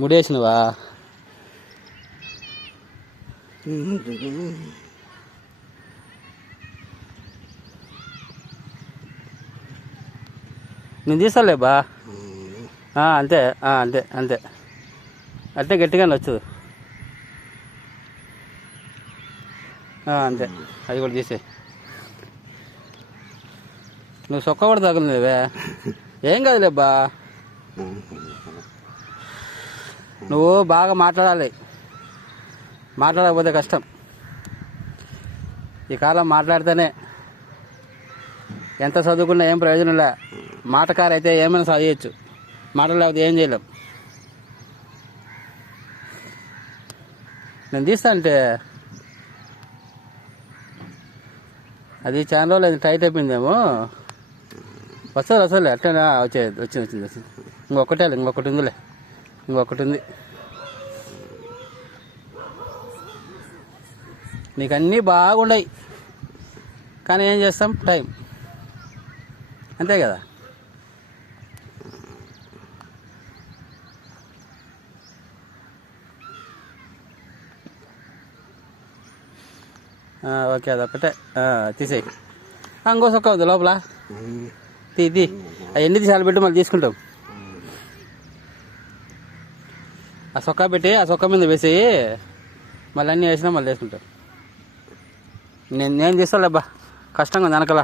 ముడేసినవా? నేను తీస్తాలే బా. అంతే అంతే అంతే అంతే గట్టిగా వచ్చు. అంతే, అది కూడా తీసే. నువ్వు సొక్క కూడా తగలేవే, ఏం కాదులేబ్బా. నువ్వు బాగా మాట్లాడాలి, మాట్లాడకపోతే కష్టం. ఈ కాలం మాట్లాడితేనే, ఎంత చదువుకున్నా ఏం ప్రయోజనం లే. మాటకారు అయితే ఏమైనా చదివచ్చు, మాట్లాడలేకపోతే ఏం చేయలేం. నేను తీస్తా అంటే అది చాలా రోజులు అది టైట్ అయిపోయిందేమో. వస్తుంది అట్టేనా? వచ్చింది. ఇంకొకటి ఉందిలే, ఇంకొకటి ఉంది. నీకు అన్నీ బాగున్నాయి, కానీ ఏం చేస్తాం, టైం అంతే కదా. ఓకే, అదొక్కటే తీసేయి. ఇంకో సొక్క ఉంది లోపల, తీ అవన్నీ తీసాలు పెట్టి మళ్ళీ తీసుకుంటాం. ఆ సొక్క పెట్టి ఆ సొక్క మీద వేసేయి, మళ్ళీ అన్నీ వేసినా మళ్ళీ వేసుకుంటాం. నేను తీస్తాలేబ్బా, కష్టంగా ఉంది వెనకాల.